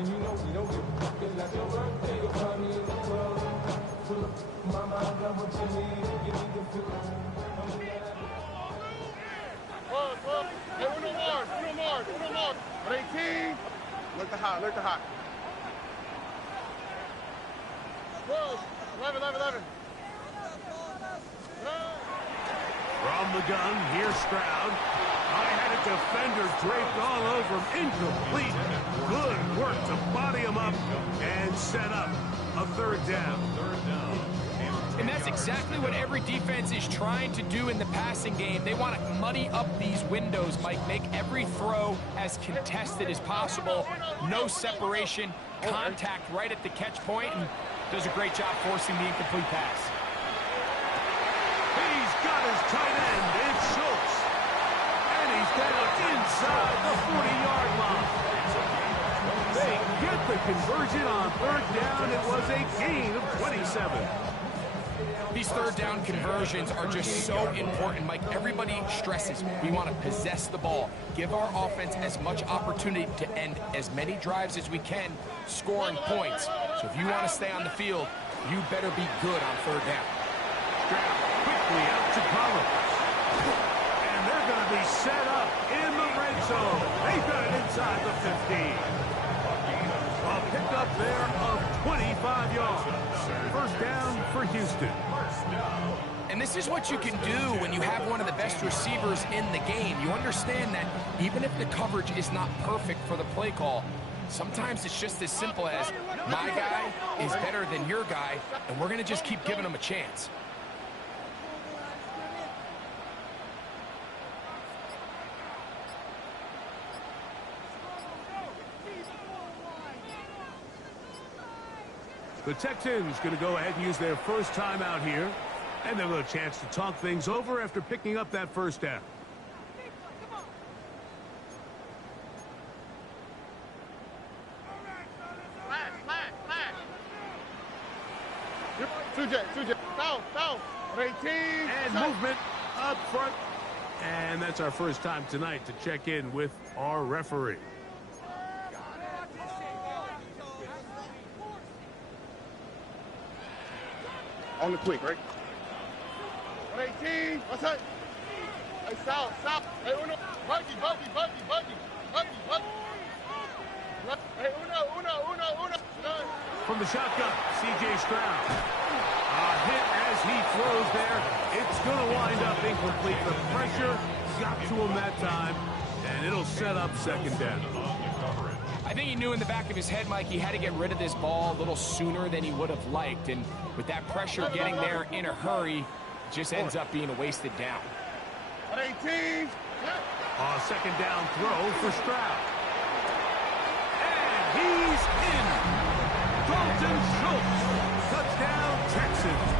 Hey, uno more. 18. Look the hot. 11. From the gun, here's Stroud. I had a defender draped all over him, incomplete. Good work to body him up and set up a third down. And that's exactly what every defense is trying to do in the passing game. They want to muddy up these windows, Mike, make every throw as contested as possible. No separation, contact right at the catch point, and does a great job forcing the incomplete pass. He's got his tight end, it's Schultz. And he's down inside the 40-yard line. They get the conversion on third down. It was a gain of 27. These third down conversions are just so important, Mike. Everybody stresses we want to possess the ball, give our offense as much opportunity to end as many drives as we can, scoring points. So if you want to stay on the field, you better be good on third down. Stroud quickly out to Collins. And they're going to be set up in the red zone. They've got it inside the 15. A pickup there of 25 yards. First down for Houston. And this is what you can do when you have one of the best receivers in the game. You understand that even if the coverage is not perfect for the play call, sometimes it's just as simple as my guy is better than your guy, and we're going to just keep giving him a chance. The Texans going to go ahead and use their first time out here. And they'll have a chance to talk things over after picking up that first down. Sujay, down. 18. And movement up front. And that's our first time tonight to check in with our referee. On the quick, right? 18. What's that? Hey, stop. Hey, uno. Buggy. Hey, uno. From the shotgun, C.J. Stroud. A hit as he throws there. It's going to wind up incomplete. The pressure got to him that time, and it'll set up second down. I think he knew in the back of his head, Mike, he had to get rid of this ball a little sooner than he would have liked. And with that pressure getting there in a hurry, it just ends up being a wasted down. 18. A second down throw for Stroud. And he's in. Dalton Schultz. Touchdown, Texans.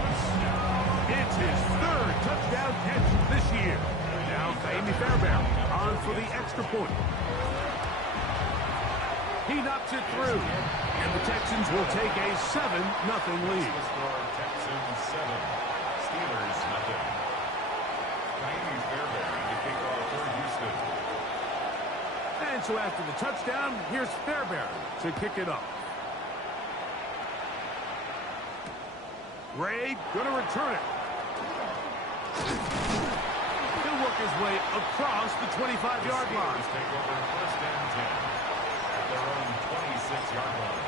It's his third touchdown catch this year. Now Kaimi Fairbairn on for the extra point. He knocks it through, and the Texans will take a 7-0 lead. Texans 7, Steelers 0. Kaimi Fairbairn to kick off for Houston. And so after the touchdown, here's Fairbairn to kick it off. Ray going to return it. He'll work his way across the 25-yard line. Take over first and 10. Their own 26-yard line.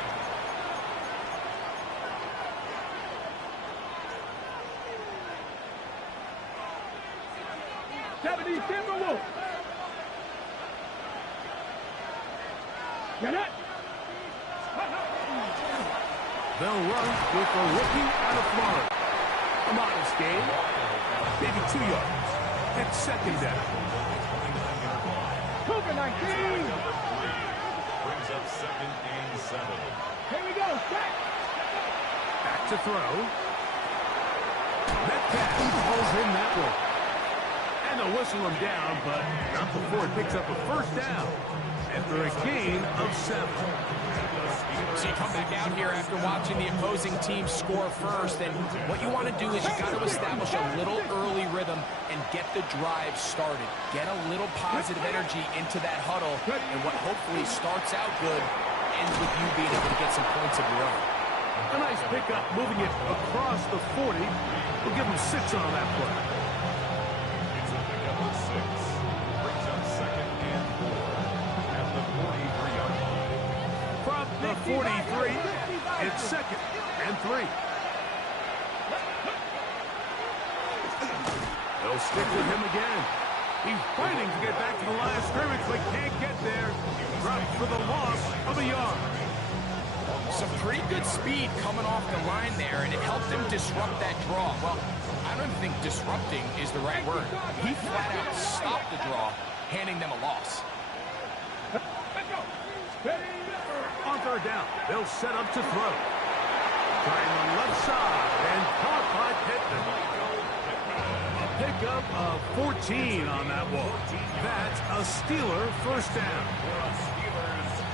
They'll run with the rookie out of Florida. A modest game, maybe 2 yards. It's second down. Cougar 19. Brings up 2nd and 7. Here we go. Back to throw. Metcalf pulls in that one. And they'll whistle him down, but not before it picks up a first down after a gain of 7. So you come back out here after watching the opposing team score first, and what you want to do is you got to establish a little early rhythm and get the drive started. Get a little positive energy into that huddle, and what hopefully starts out good ends with you being able to get some points of your own. A nice pickup, moving it across the 40. We'll give him 6 on that play. It's a pickup of 6. Brings up 2nd and 4 at the 43-yard line. From the 43, it's 2nd and 3. They'll stick with him again. He's fighting to get back to the line of scrimmage, but can't get there. Dropped for the loss of a yard. Some pretty good speed coming off the line there, and it helped him disrupt that draw. Well, I don't think disrupting is the right word. He flat out stopped the draw, handing them a loss. On 3rd down, they'll set up to throw. Trying on the left side, and caught by Pittman. A pickup of 14 on that walk. That's a Steeler first down.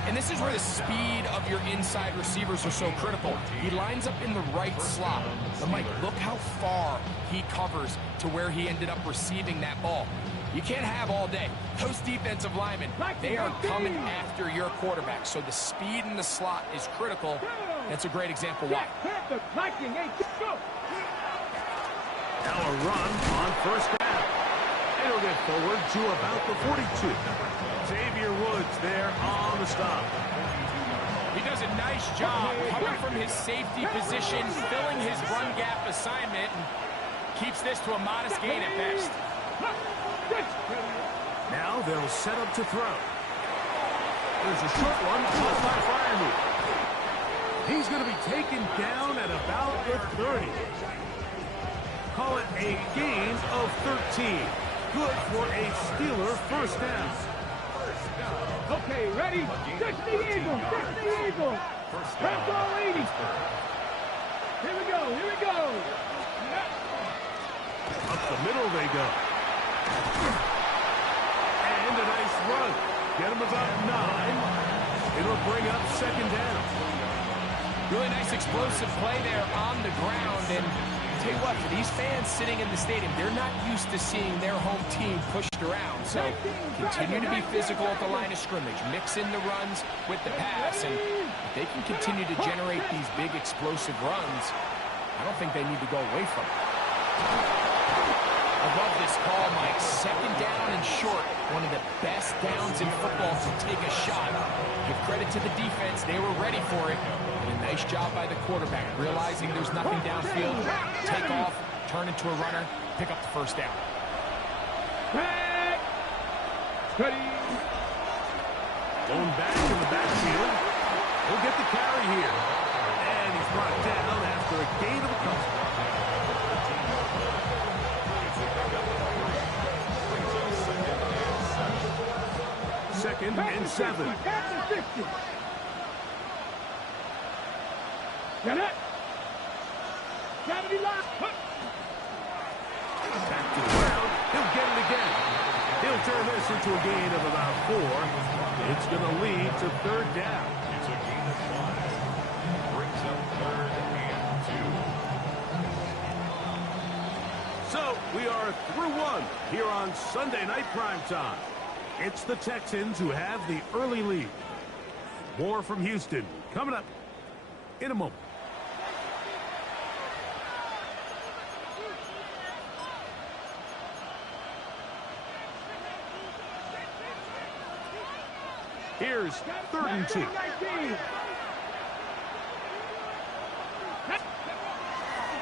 And this is where the speed of your inside receivers are so critical. He lines up in the right slot. But Mike, look how far he covers to where he ended up receiving that ball. You can't have all day. Those defensive linemen, they are coming after your quarterback. So the speed in the slot is critical. That's a great example why. Now a run on 1st down. It'll get forward to about the 42. Xavier Woods there on the stop. He does a nice job coming from his safety position, filling his run gap assignment, and keeps this to a modest gain at best. Now they'll set up to throw. There's a short one caught by Fryermuth. He's going to be taken down at about the 30. Call it a gain of 13. Good for a Steeler first down. Okay, ready? Touch the eagle! Touch the eagle! Press all 80! Here we go! Here we go! Up the middle they go. And a nice run. Get him about 9. It'll bring up 2nd down. Really nice explosive play there on the ground. And tell you what, for these fans sitting in the stadium, they're not used to seeing their home team pushed around. So continue to be physical at the line of scrimmage. Mix in the runs with the pass. And if they can continue to generate these big explosive runs, I don't think they need to go away from it. I love this call, Mike. 2nd down and short. One of the best downs in football to take a shot. Give credit to the defense. They were ready for it. And a nice job by the quarterback, realizing there's nothing downfield. Take off, turn into a runner, pick up the 1st down. Going back in the backfield. He'll get the carry here. And he's brought down after a gain of a couple. Second and 7. Get it! 70 line! Back to the ground. He'll get it again. He'll turn this into a gain of about 4. It's going to lead to 3rd down. It's a gain of 5. Brings up 3rd and 2. So we are through 1 here on Sunday Night Primetime. It's the Texans who have the early lead. More from Houston coming up in a moment. Here's 3rd and 2.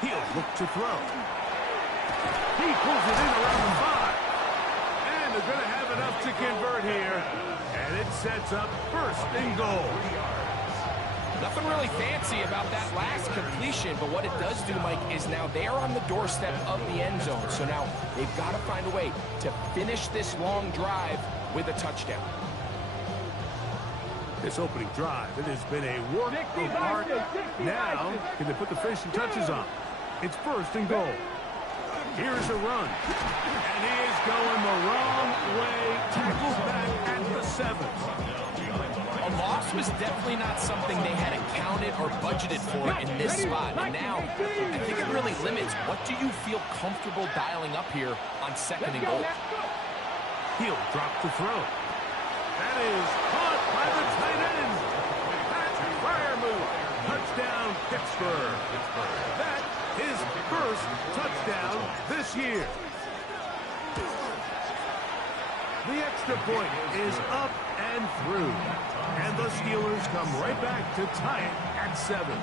He'll look to throw. He pulls it in around the 5. And they're going to have enough to convert here. And it sets up 1st and goal. Nothing really fancy about that last completion, but what it does do, Mike, is now they're on the doorstep of the end zone. So now they've got to find a way to finish this long drive with a touchdown. This opening drive, it has been a work of art. Now, can they put the finishing touches on? It's 1st and goal. Here's a run. And he is going the wrong way. Tackles back at the 7. A loss was definitely not something they had accounted or budgeted for in this spot. And now, I think it really limits what do you feel comfortable dialing up here on 2nd and goal. He'll drop the throw. That is caught by the tight end. Pittsburgh. That his first touchdown this year. The extra point is up and through. And the Steelers come right back to tie it at 7.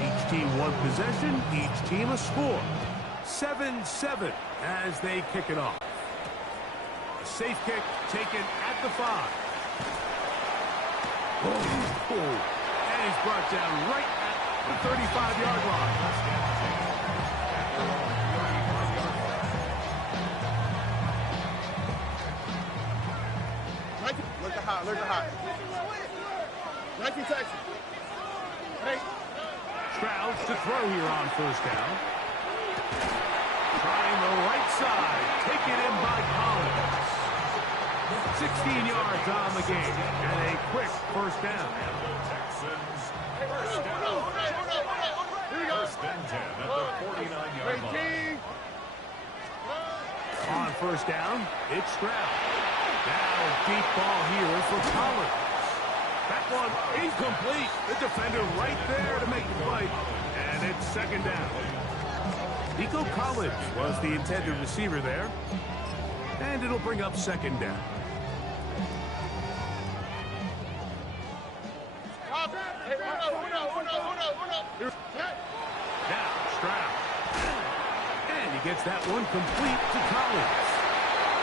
Each team one possession, each team a score. 7-7 as they kick it off. A safe kick taken at the 5. Oh, and he's brought down right at the 35-yard line. Look at hot. Nike Texas. Hey. Stroud to throw here on first down. Trying the right side. Taken in by Collins. 16 yards on the game. And a quick first down. Texans first down. First and 10 at the 49-yard line. On first down, it's Stroud. Now a deep ball here for Collins. That one incomplete. The defender right there to make the play. And it's second down. Nico Collins was the intended receiver there. And it'll bring up second down. Now Stroud. And he gets that one complete to Collins.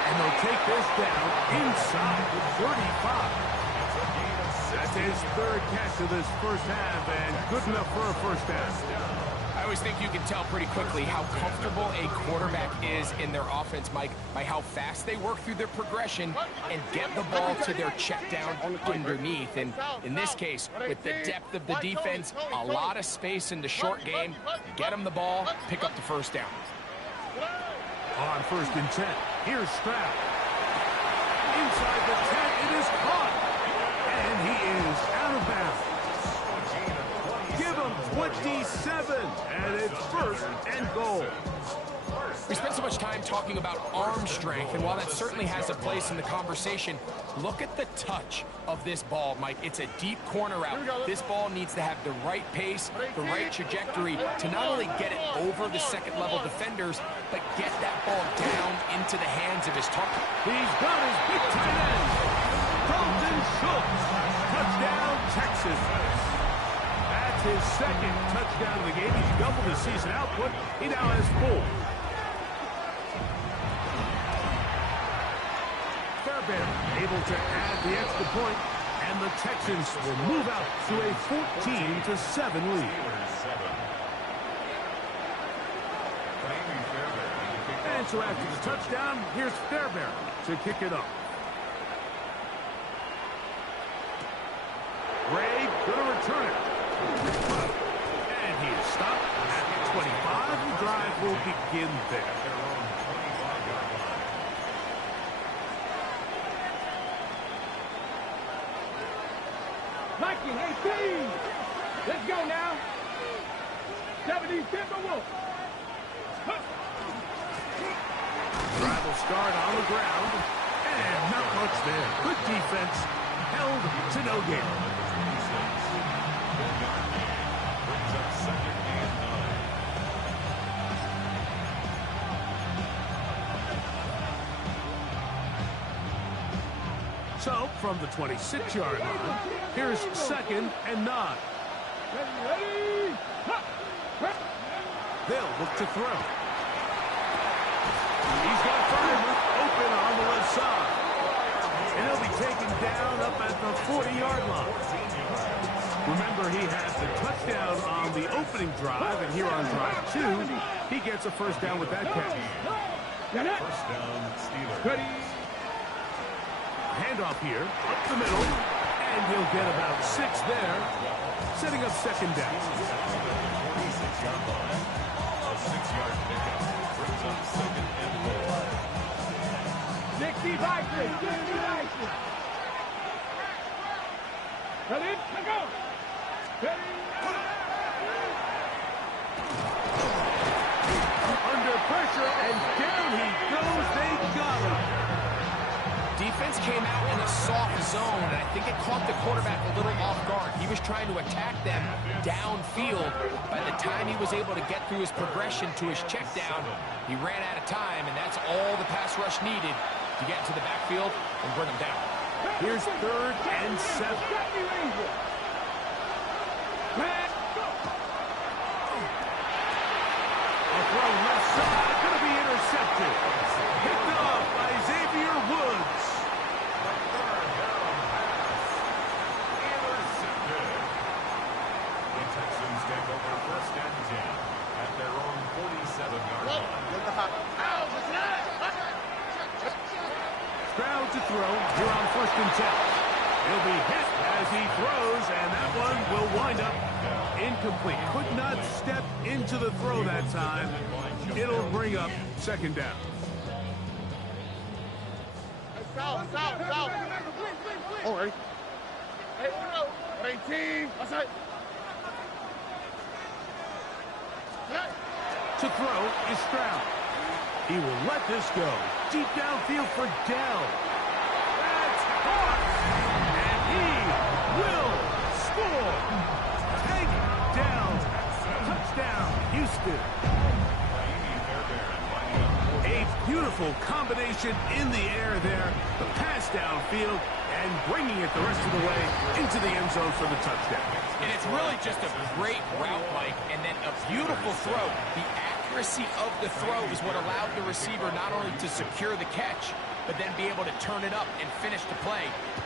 And they'll take this down inside the 35. That's his third catch of this first half, and good enough for a first down. I always think you can tell pretty quickly how comfortable a quarterback is in their offense, Mike, by how fast they work through their progression and get the ball to their check down underneath. And in this case, with the depth of the defense, a lot of space in the short game, get them the ball, pick up the first down. On first and 10, here's Stroud. Inside the 10, it is caught. And he is out of bounds. Give him 27, and it's first and goal. We spent so much time talking about arm strength, and while that certainly has a place in the conversation, look at the touch of this ball, Mike. It's a deep corner route. This ball needs to have the right pace, the right trajectory to not only get it over the second-level defenders, but get that ball down into the hands of his target. He's got his big tight end, Dalton Schultz. Touchdown, Texas. That's his second touchdown of the game. He's doubled his season output. He now has 4. Able to add the extra point, and the Texans will move out to a 14-7 lead. And so after the touchdown, here's Fairbairn to kick it off. Ray going to return it. And he is stopped at the 25. The drive will begin there. Mikey, 18. Let's go now. 70 Timberwolves. Drive will start on the ground. And not much there. Good defense. Held to no gain. Brings up second and 9. So, from the 26-yard line, here's second and 9. Ready? They'll look to throw. He's got Farmer open on the left side. And he'll be taken down up at the 40-yard line. Remember, he has the touchdown on the opening drive, and here on drive 2, he gets a first down with that catch. First down, Steelers. Ready? Handoff here, up the middle, and he'll get about 6 there, setting up second down. 46-yard line. A 6-yard pickup brings up second and goal. 60 Vikings. 60 Vikings. Ready? Let's go. Ready? Under pressure, and down he goes. They got him. defense came out in a soft zone, and I think it caught the quarterback a little off guard. He was trying to attack them downfield. By the time he was able to get through his progression to his check down, he ran out of time, and that's all the pass rush needed to get into the backfield and bring him down. Here's 3rd and 7. A throw left side, going to be intercepted. Picked up by Xavier Woods. Intercepted. The Texans take over 1st and 10 at their own 47-yard line. Look the hot. Stroud to throw here on 1st and 10. He'll be hit as he throws, and that one will wind up incomplete. Could not step into the throw that time. It'll bring up 2nd down. South. All right. Hey, 18. That's it. To throw is Stroud. He will let this go. Deep downfield for Dell. That's caught. And he will score. Tank down. Touchdown, Houston. A beautiful combination in the air there. The pass downfield and bringing it the rest of the way into the end zone for the touchdown. And it's really just a great route, Mike, and then a beautiful throw. The accuracy of the throw is what allowed the receiver not only to secure the catch, but then be able to turn it up and finish the play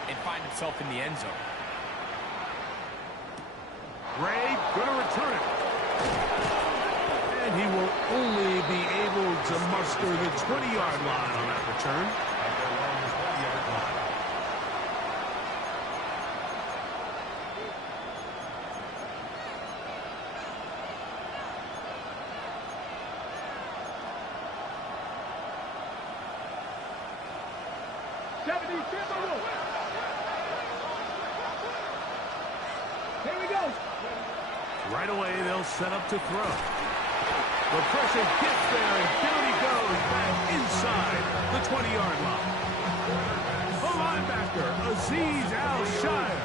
and find himself in the end zone. Ray going to return it. And he will only be able to muster the 20-yard line on that return. At their own 20-yard line. Here we go. Right away, they'll set up to throw. The pressure gets there, and down he goes back inside the 20-yard line. The linebacker, Azeez Al-Shire,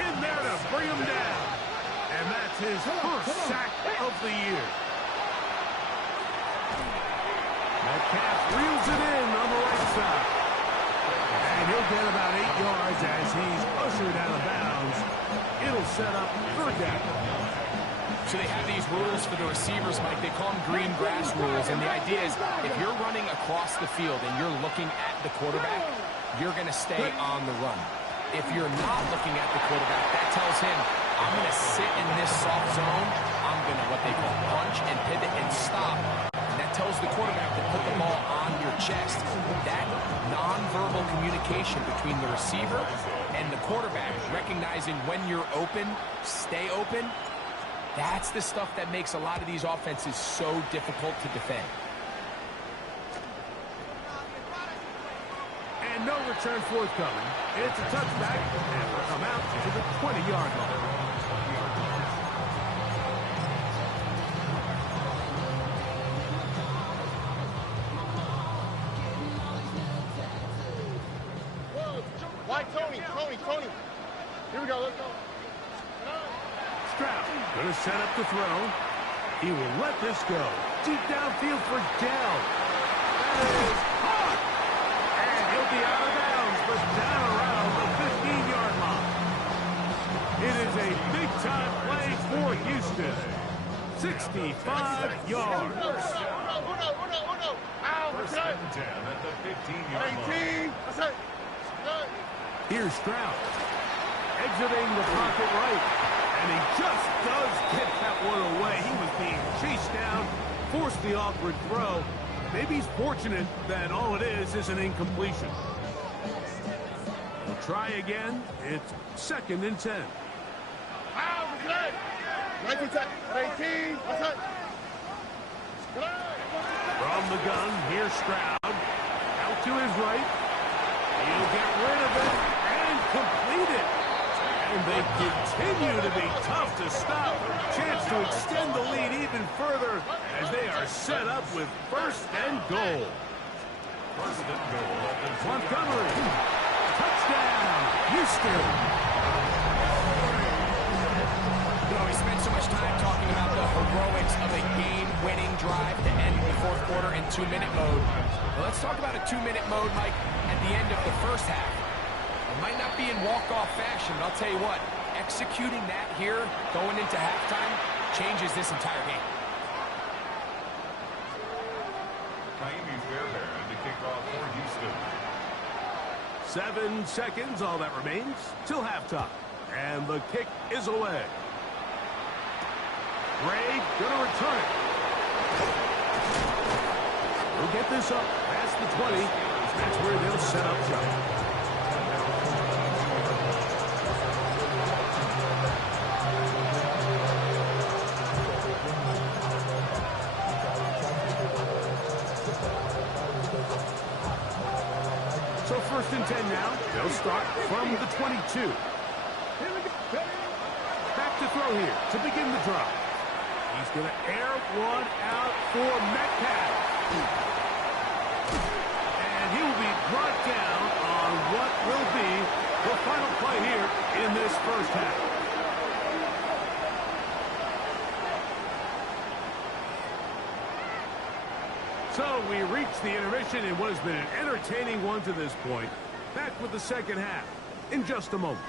in there to bring him down. And that's his first sack of the year. Metcalf reels it in on the right side. And he'll get about 8 yards as he's ushered out of bounds. It'll set up 3rd down. So they have these rules for the receivers, Mike. They call them green grass rules. And the idea is if you're running across the field and you're looking at the quarterback, you're going to stay on the run. If you're not looking at the quarterback, that tells him, I'm going to sit in this soft zone. I'm going to what they call punch and pivot and stop. And that tells the quarterback to put the ball on your chest. That nonverbal communication between the receiver and the quarterback, recognizing when you're open, stay open, that's the stuff that makes a lot of these offenses so difficult to defend. And no return forthcoming. It's a touchback, and we'll come out to the 20-yard line. Why, Tony? Here we go, let's go. Stroud going to set up the throw. He will let this go. Deep downfield for Dell. That is caught. And he'll be out of bounds, but down around the 15-yard line. It is a big-time play for Houston. 65 yards. First and 10 at the 15-yard line. 18. That's it. Here's Stroud. Exiting the pocket right. And he just does get that one away. He was being chased down, forced the awkward throw. Maybe he's fortunate that all it is an incompletion. We'll try again. It's 2nd and 10. 19, 18. That's it. From the gun, here's Stroud. Out to his right. He'll get rid of it and complete it. And they continue to be tough to stop. Chance to extend the lead even further as they are set up with 1st and goal. First and goal at the Montgomery Houston. You know, we spent so much time talking about the heroics of a game-winning drive to end the fourth quarter in 2-minute mode. Well, let's talk about a 2-minute mode, Mike, at the end of the first half. It might not be in walk-off fashion, but I'll tell you what, executing that here, going into halftime, changes this entire game. To kick off for Houston. 7 seconds, all that remains, till halftime. And the kick is away. Ray gonna return it. We'll get this up past the 20. That's where they'll set up shop. So 1st and 10 now. They'll start from the 22. Back to throw here to begin the drive. He's going to air one out for Metcalf. And he will be brought down on what will be the final play here in this first half. So we reach the intermission in what has been an entertaining one to this point. Back with the second half in just a moment.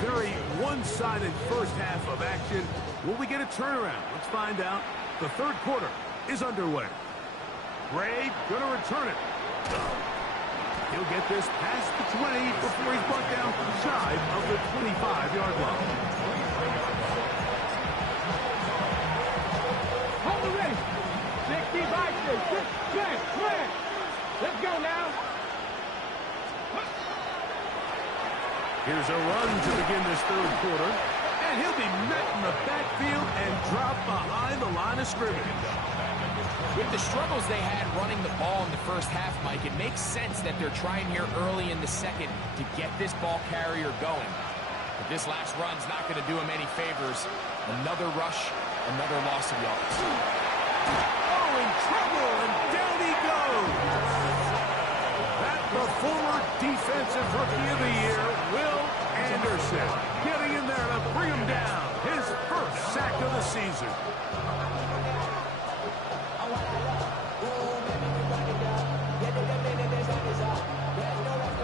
Very one-sided first half of action. Will we get a turnaround? Let's find out. The third quarter is underway. Ray gonna return it. He'll get this past the 20 before he's brought down shy of the 25-yard line. Hold it ready. 60 by 6. Let's go now. Here's a run to begin this third quarter. And he'll be met in the backfield and dropped behind the line of scrimmage. With the struggles they had running the ball in the first half, Mike, it makes sense that they're trying here early in the second to get this ball carrier going. But this last run's not going to do him any favors. Another rush, another loss of yards. Oh, in trouble, and down he goes. That the former defensive rookie of the year, Will Anderson, getting in there to bring him down. His first sack of the season.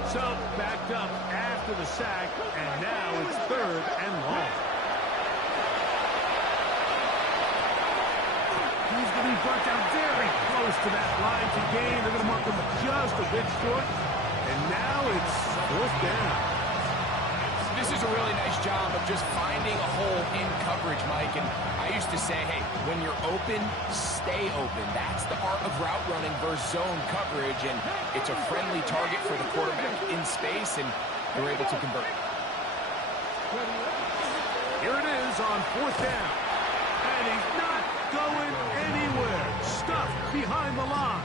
So, backed up after the sack, and now it's 3rd and long. He's going to be brought down very close to that line to gain. They're going to mark him just a bit short, and now it's 4th down. This is a really nice job of just finding a hole in coverage, Mike. And I used to say, hey, when you're open, stay open. That's the art of route running versus zone coverage. And it's a friendly target for the quarterback in space, and they're able to convert. Here it is on 4th down. And he's not going anywhere. Stuffed behind the line.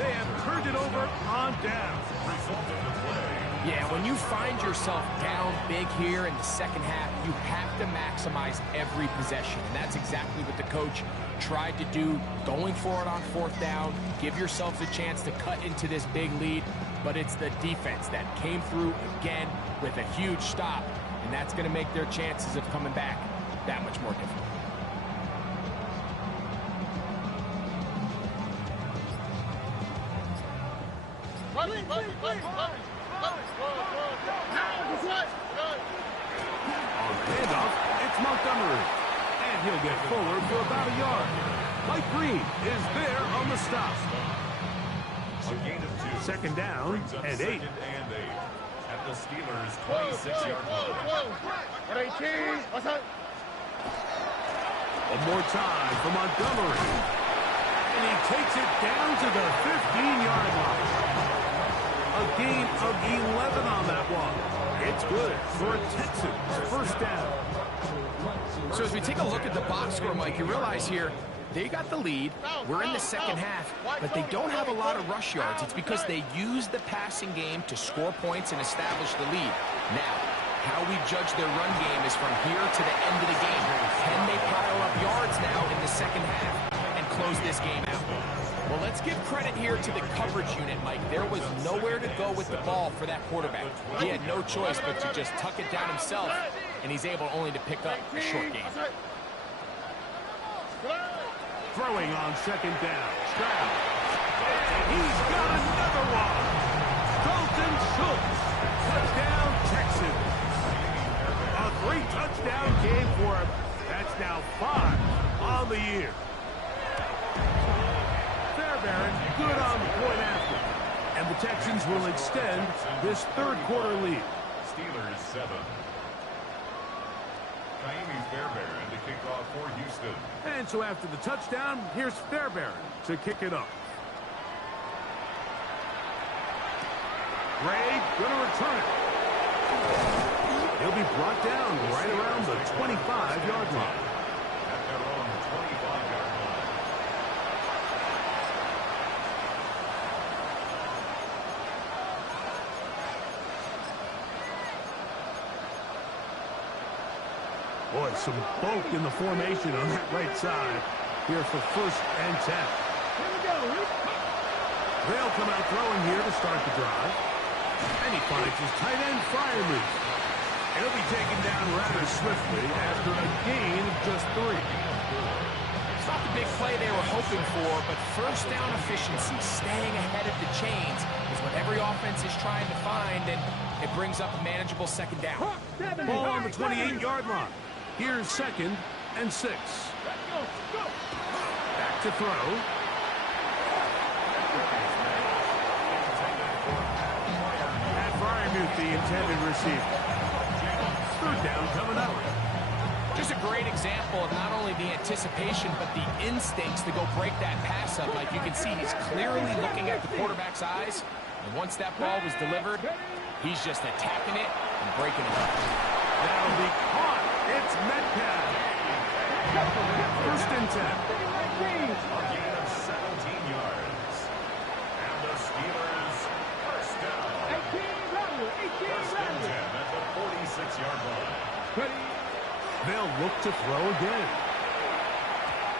They have turned it over on down. Yeah, when you find yourself down big here in the second half, you have to maximize every possession. And that's exactly what the coach tried to do, going for it on 4th down. Give yourselves a chance to cut into this big lead. But it's the defense that came through again with a huge stop. And that's going to make their chances of coming back that much more difficult. On handoff, it's Montgomery. And he'll get forward for about a yard. Mike Green is there on the stop. A gain of 2. 2nd down and 8. At the Steelers' 26-yard line. One more time for Montgomery. And he takes it down to the 15-yard line. A gain of 11 on that one. It's good for a Texans 1st down. So as we take a look at the box score, Mike, you realize here, they got the lead. We're in the second half, but they don't have a lot of rush yards. It's because they use the passing game to score points and establish the lead. Now, how we judge their run game is from here to the end of the game. Can they pile up yards now in the second half? close this game out. Well, let's give credit here to the coverage unit, Mike. There was nowhere to go with the ball for that quarterback. He had no choice but to just tuck it down himself, and he's able only to pick up a short game. Throwing on second down. Stroud. And he's got another one. Dalton Schultz. Touchdown, Texans. A 3-touchdown game for him. That's now 5 on the year. Fairbairn, good on the point after. And the Texans will extend this third quarter lead. Steelers 7. Fairbairn to kick off for Houston. And so after the touchdown, here's Fairbairn to kick it off. Gray going to return it. He'll be brought down right around the 25-yard line. At their own 25-yard line. Boy, some bulk in the formation on that right side here for 1st and 10. Here we go. They'll come out throwing here to start the drive. And he finds his tight end Freiermuth. He'll be taken down rather swiftly after a gain of just 3. It's not the big play they were hoping for, but first down efficiency, staying ahead of the chains, is what every offense is trying to find, and it brings up a manageable second down. Ball on the 28-yard line. Here's 2nd and 6. Back to throw. And Freiermuth, the intended receiver. 3rd down coming up. Just a great example of not only the anticipation, but the instincts to go break that pass up. Like you can see, he's clearly looking at the quarterback's eyes. And once that ball was delivered, he's just attacking it and breaking it up. That'll be caught. It's Metcalf. 1st and 10. A gain of 17 yards. And the Steelers first down. 1st and 10 at the 46-yard line. They'll look to throw again.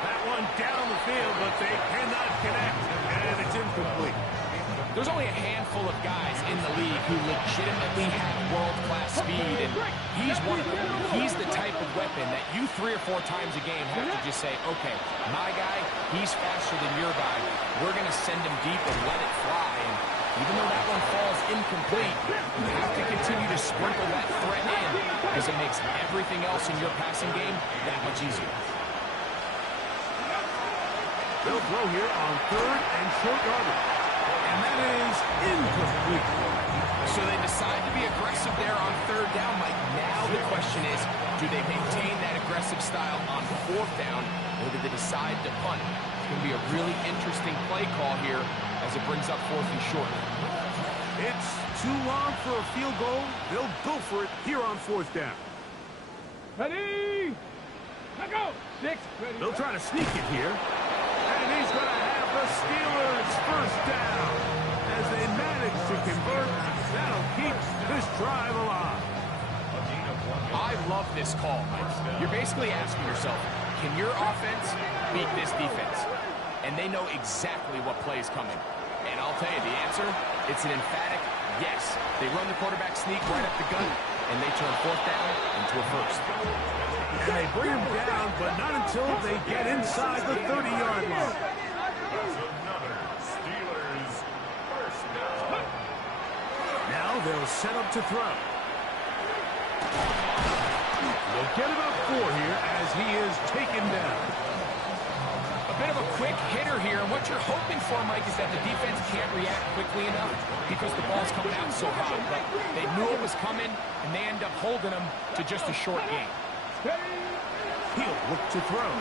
That one down the field, but they cannot connect. And it's incomplete. There's only a handful of guys in the league who legitimately have world-class speed, and he's one of them. He's the type of weapon that you 3 or 4 times a game have to just say, okay, my guy, he's faster than your guy. We're going to send him deep and let it fly. And even though that one falls incomplete, you have to continue to sprinkle that threat in because it makes everything else in your passing game that much easier. They'll throw here on 3rd and short yardage. And that is incomplete. So they decide to be aggressive there on 3rd down, Mike. Now the question is, do they maintain that aggressive style on 4th down, or do they decide to punt? It's going to be a really interesting play call here as it brings up 4th and short. It's too long for a field goal. They'll go for it here on 4th down. Ready? Let go. 6. Ready. They'll try to sneak it here. And he's going to have the Steelers first down. As they manage to convert, that'll keep this drive alive. I love this call, Mike. You're basically asking yourself, can your offense beat this defense? And they know exactly what play is coming. And I'll tell you the answer, it's an emphatic yes. They run the quarterback sneak right up the gut, and they turn 4th down into a 1st. And they bring him down, but not until they get inside the 30-yard line. Another Steelers first down. Now they'll set up to throw. They'll get about 4 here as he is taken down. A bit of a quick hitter here, and what you're hoping for, Mike, is that the defense can't react quickly enough because the ball's coming out so hot. But they knew it was coming, and they end up holding them to just a short game. He'll look to throw.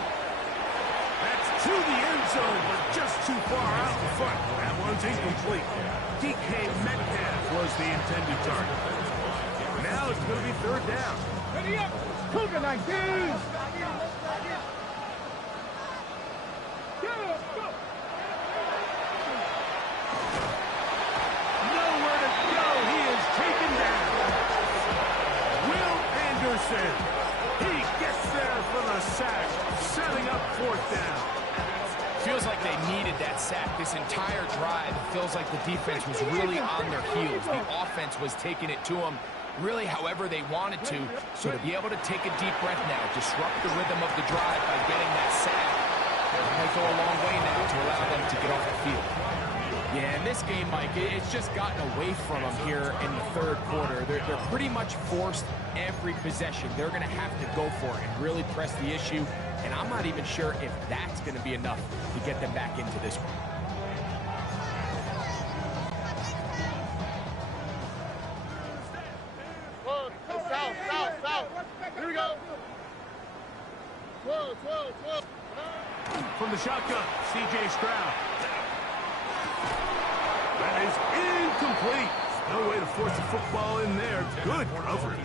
That's to the end zone, but just too far out in front. That one's incomplete. DK Metcalf was the intended target. Now it's going to be 3rd down. Ready up. Cougar 19. Go. Nowhere to go. He is taken down. Will Anderson. He gets there for the sack, setting up 4th down. Feels that sack this entire drive, it feels like the defense was really on their heels. The offense was taking it to them really however they wanted to. So to be able to take a deep breath now, disrupt the rhythm of the drive by getting that sack, it might go a long way now to allow them to get off the field. Yeah, in this game, Mike, it's just gotten away from them here in the third quarter. They're pretty much forced every possession. They're going to have to go for it and really press the issue. And I'm not even sure if that's going to be enough to get them back into this one. South. Here we go. 12. From the shotgun, C.J. Stroud. That is incomplete. No way to force the football in there. Good coverage.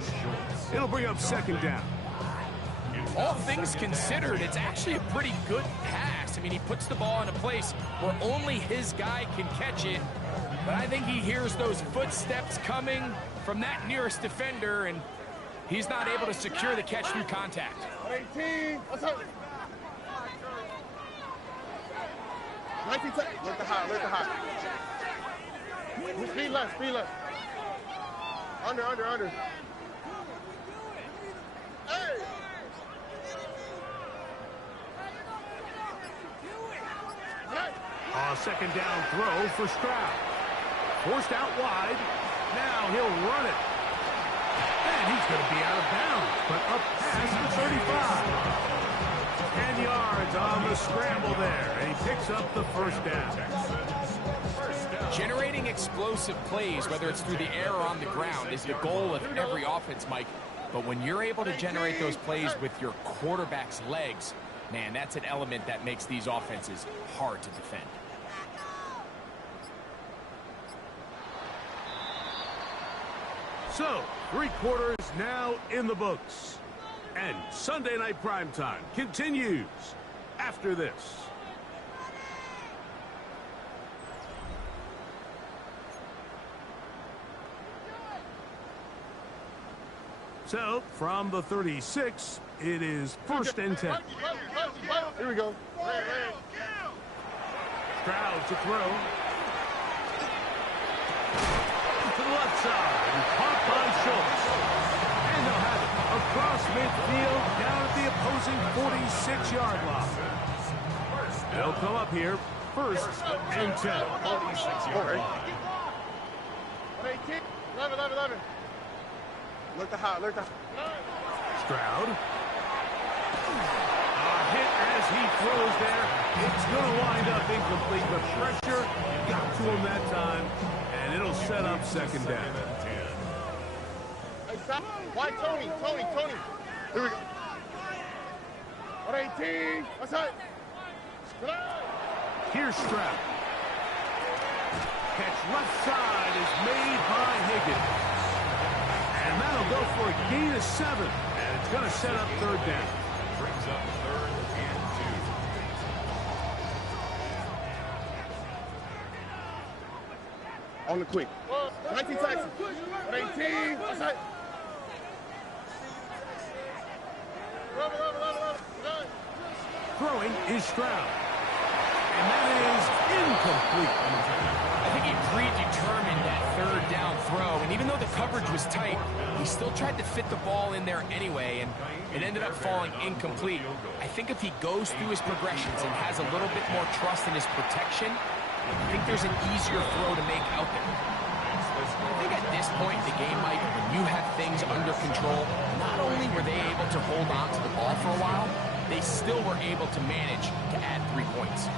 It'll bring up second down. All things considered, it's actually a pretty good pass. I mean, he puts the ball in a place where only his guy can catch it. But I think he hears those footsteps coming from that nearest defender, and he's not able to secure the catch through contact. 18. What's up? 19. Look the high. Speed left. Under. Hey! Second down throw for Stroud. Forced out wide. Now he'll run it. And he's going to be out of bounds, but up past the 35. 10 yards on the scramble there, and he picks up the first down. Generating explosive plays, whether it's through the air or on the ground, is the goal of every offense, Mike. But when you're able to generate those plays with your quarterback's legs, man, that's an element that makes these offenses hard to defend. So, 3 quarters now in the books. And Sunday Night Primetime continues after this. So, from the 36, it is 1st and 10. Here we go. Stroud to throw. To the left side, and caught by Schultz. And they'll have it across midfield, down at the opposing 46-yard line. They'll come up here, 1st and 10. 46-yard line. 18. 11. Look the high. Stroud. A hit as he throws there. It's going to wind up incomplete. The pressure got to him that time, and it'll set up second down. Hey, stop. Why Tony? Here we go. 18. What's that? Here's Stroud. Catch left side is made by Higgins. And that'll go for a gain of 7. And it's going to set up third down. Brings up 3rd and 2. On the quick. 19 Texas. 18. What's that? Throwing is Stroud. And that is incomplete. I think he predetermined that third down throw, and even though the coverage was tight, he still tried to fit the ball in there anyway, and it ended up falling incomplete. I think if he goes through his progressions and has a little bit more trust in his protection, I think there's an easier throw to make out there. I think at this point in the game, Mike, when you have things under control, not only were they able to hold on to the ball for a while, they still were able to manage to add 3 points.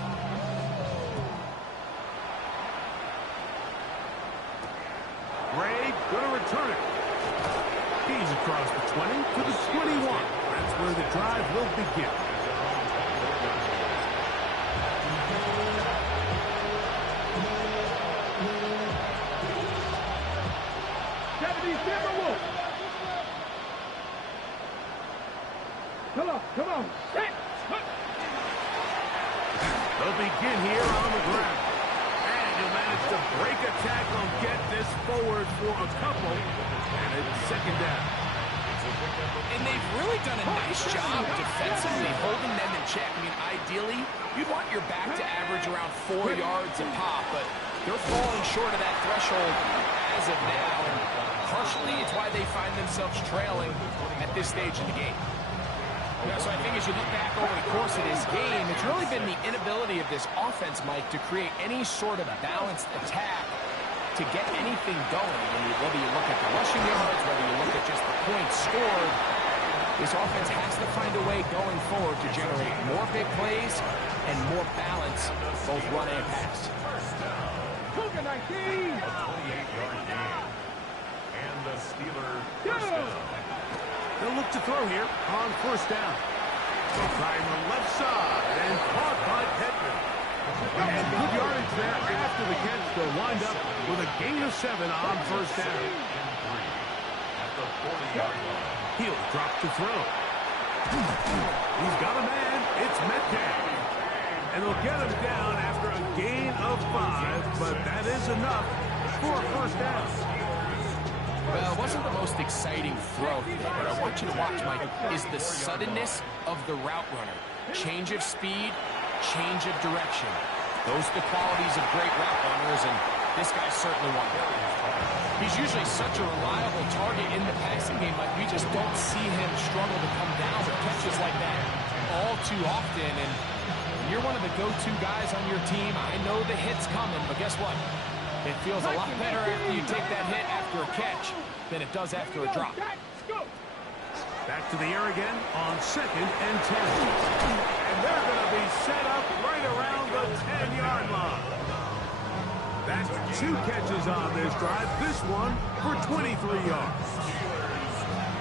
Ray going to return it. He's across the 20 to the 21. That's where the drive will begin. Come on. They'll begin here on the ground. And he'll manage to break a tackle, get this forward for a couple, and it's second down. And they've really done a nice job defensively holding them in check. I mean, ideally, you'd want your back to average around 4 yards a pop, but they're falling short of that threshold as of now, and partially it's why they find themselves trailing at this stage in the game. Yeah, so I think as you look back over the course of this game, it's really been the inability of this offense, Mike, to create any sort of balanced attack to get anything going. And whether you look at the rushing yards, whether you look at just the points scored, this offense has to find a way going forward to generate more big plays and more balance, both run and pass. Cougar 19. A 28-yard gain. And the Steelers first down. They'll look to throw here on first down. Trying the left side and caught by Pittman. And good yardage there after the catch. They'll wind up with a gain of 7 on first down. At the 40-yard line. He'll drop to throw. He's got a man. It's Metcalf. And they'll get him down after a gain of 5, but that is enough for a first down. Well, it wasn't the most exciting throw today, but I want you to watch, Mike, is the suddenness of the route runner. Change of speed, change of direction. Those are the qualities of great route runners, and this guy's certainly one. He's usually such a reliable target in the passing game, Mike. We just don't see him struggle to come down with catches like that all too often, and you're one of the go-to guys on your team. I know the hit's coming, but guess what? It feels a lot better after you take that hit after a catch than it does after a drop. Back to the air again on 2nd and 10. And they're going to be set up right around the 10-yard line. That's 2 catches on this drive. This one for 23 yards.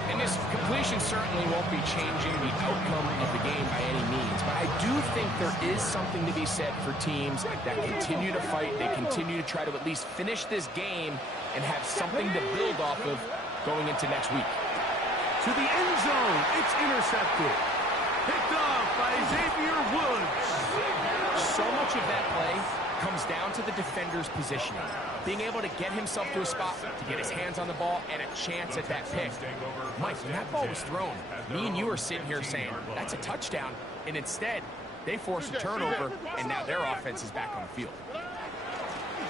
And this completion certainly won't be changing the outcome of the game by any means, but I do think there is something to be said for teams that continue to fight, they continue to try to at least finish this game and have something to build off of going into next week. To the end zone, it's intercepted. Picked off by Xavier Woods. So much of that play comes down to the defender's positioning. Being able to get himself to a spot, to get his hands on the ball, and a chance at that pick. Mike, when that ball was thrown, me and you are sitting here saying, that's a touchdown, and instead, they force a turnover, and now their offense is back on the field.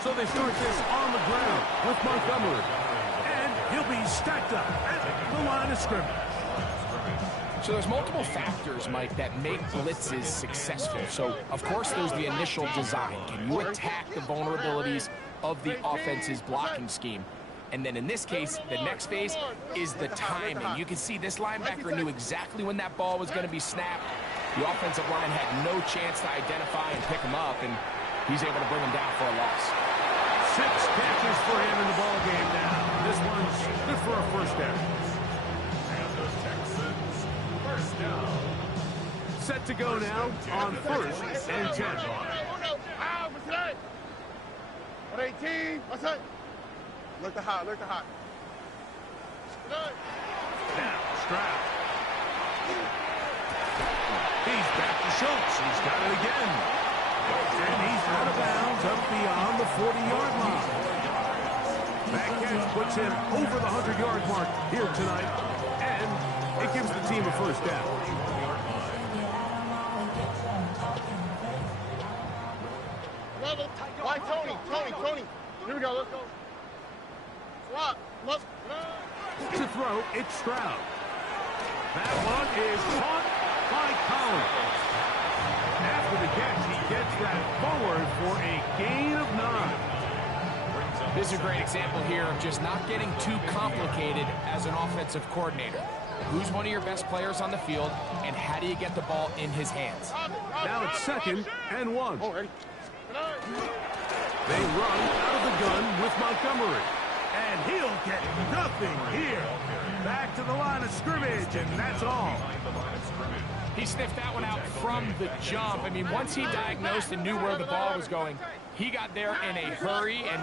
So they start this on the ground with Montgomery. And he'll be stacked up at the line of scrimmage. So there's multiple factors, Mike, that make blitzes successful. So, of course, there's the initial design. Can you attack the vulnerabilities of the offense's blocking scheme? And then in this case, the next phase is the timing. You can see this linebacker knew exactly when that ball was going to be snapped. The offensive line had no chance to identify and pick him up, and he's able to bring him down for a loss. 6 catches for him in the ball game now. This one's good for a first down. And the Texans first down. Set to go now on 1st and 10. 118. What's that? Look the hot, look the hot. Now, Stroud. He's back to Schultz. He's got it again. And he's out of bounds up beyond the 40-yard line. That catch puts him over the 100-yard mark here tonight. And it gives the team a first down. Why, Tony. Here we go, let's go. Swap, look. To throw, it's Stroud. That one is caught by Collins. After the catch, he gets that forward for a gain of 9. This is a great example here of just not getting too complicated as an offensive coordinator. Who's one of your best players on the field, and how do you get the ball in his hands? Now it's 2nd and 1. Oh, ready. They run out of the gun with Montgomery. And he'll get nothing here. Back to the line of scrimmage, and that's all. He sniffed that one out from the jump. I mean, once he diagnosed and knew where the ball was going, he got there in a hurry, and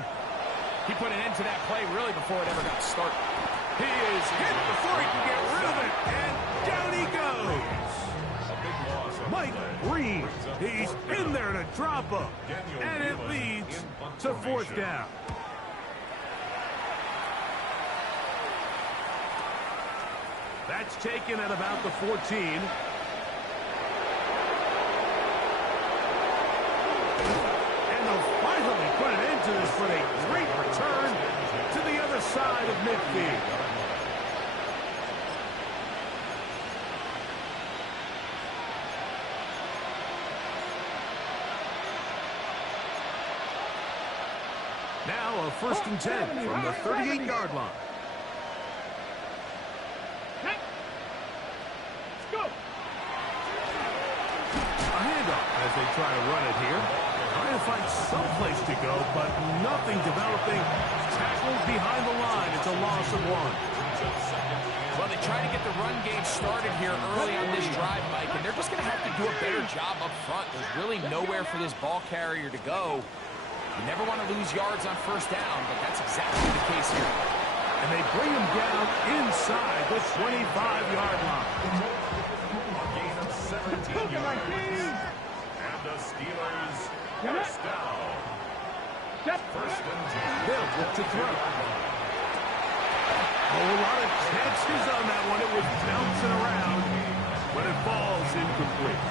he put an end to that play really before it ever got started. He is hit before he can get rid of it, and down he goes. Mike Reed, he's in there to drop him, and it leads to 4th down. That's taken at about the 14. they'll finally put an end to this with a great return to the other side of midfield. Now a 1st and 10 from the 38-yard line. Let's go. A handoff as they try to run it here. Trying to find some place to go, but nothing developing. Tackled behind the line. It's a loss of 1. Well, they try to get the run game started here early on this drive, Mike, and they're just going to have to do a better job up front. There's really nowhere for this ball carrier to go. You never want to lose yards on 1st down, but that's exactly the case here. And they bring him down inside the 25-yard line. Gain of 17 yards. And the Steelers first down. 1st and 10. They'll look to throw. A whole lot of chances on that one. It was bouncing around, but it falls incomplete.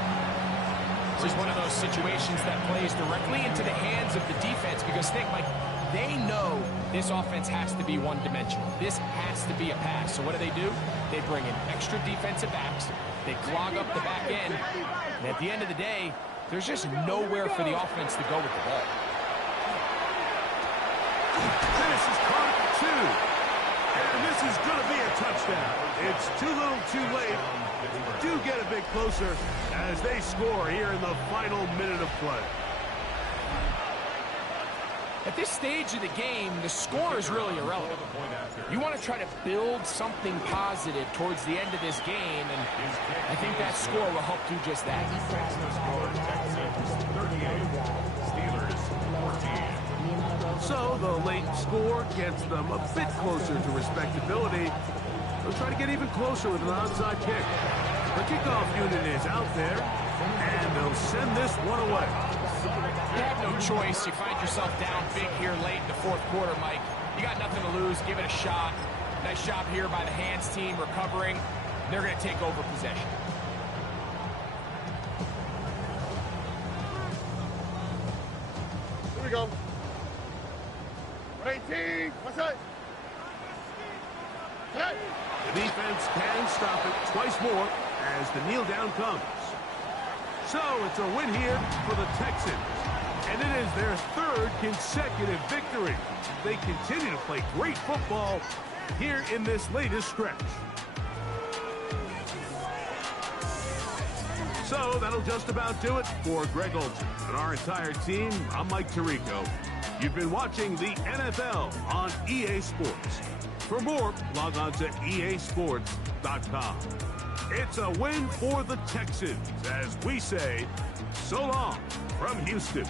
This is one of those situations that plays directly into the hands of the defense because, think, Mike, they know this offense has to be one-dimensional. This has to be a pass. So what do? They bring in extra defensive backs. They clog up the back end. And at the end of the day, there's just nowhere for the offense to go with the ball. This is caught at 2. And this is going to be a touchdown. It's too little too late. Do get a bit closer as they score here in the final minute of play. At this stage of the game, the score is really irrelevant. You want to try to build something positive towards the end of this game, and I think that score will help do just that. Texans 38, Steelers 14. So the late score gets them a bit closer to respectability. They'll try to get even closer with an onside kick. The kickoff unit is out there, and they'll send this one away. You have no choice. You find yourself down big here late in the 4th quarter, Mike. You got nothing to lose. Give it a shot. Nice job here by the hands team recovering. They're going to take over possession. Here we go. 18. What's that? Okay. The defense can stop it twice more as the kneel down comes. So it's a win here for the Texans. And it is their 3rd consecutive victory. They continue to play great football here in this latest stretch. So that'll just about do it for Greg Olsen and our entire team. I'm Mike Tirico. You've been watching the NFL on EA Sports. For more, log on to easports.com. It's a win for the Texans as we say so long from Houston.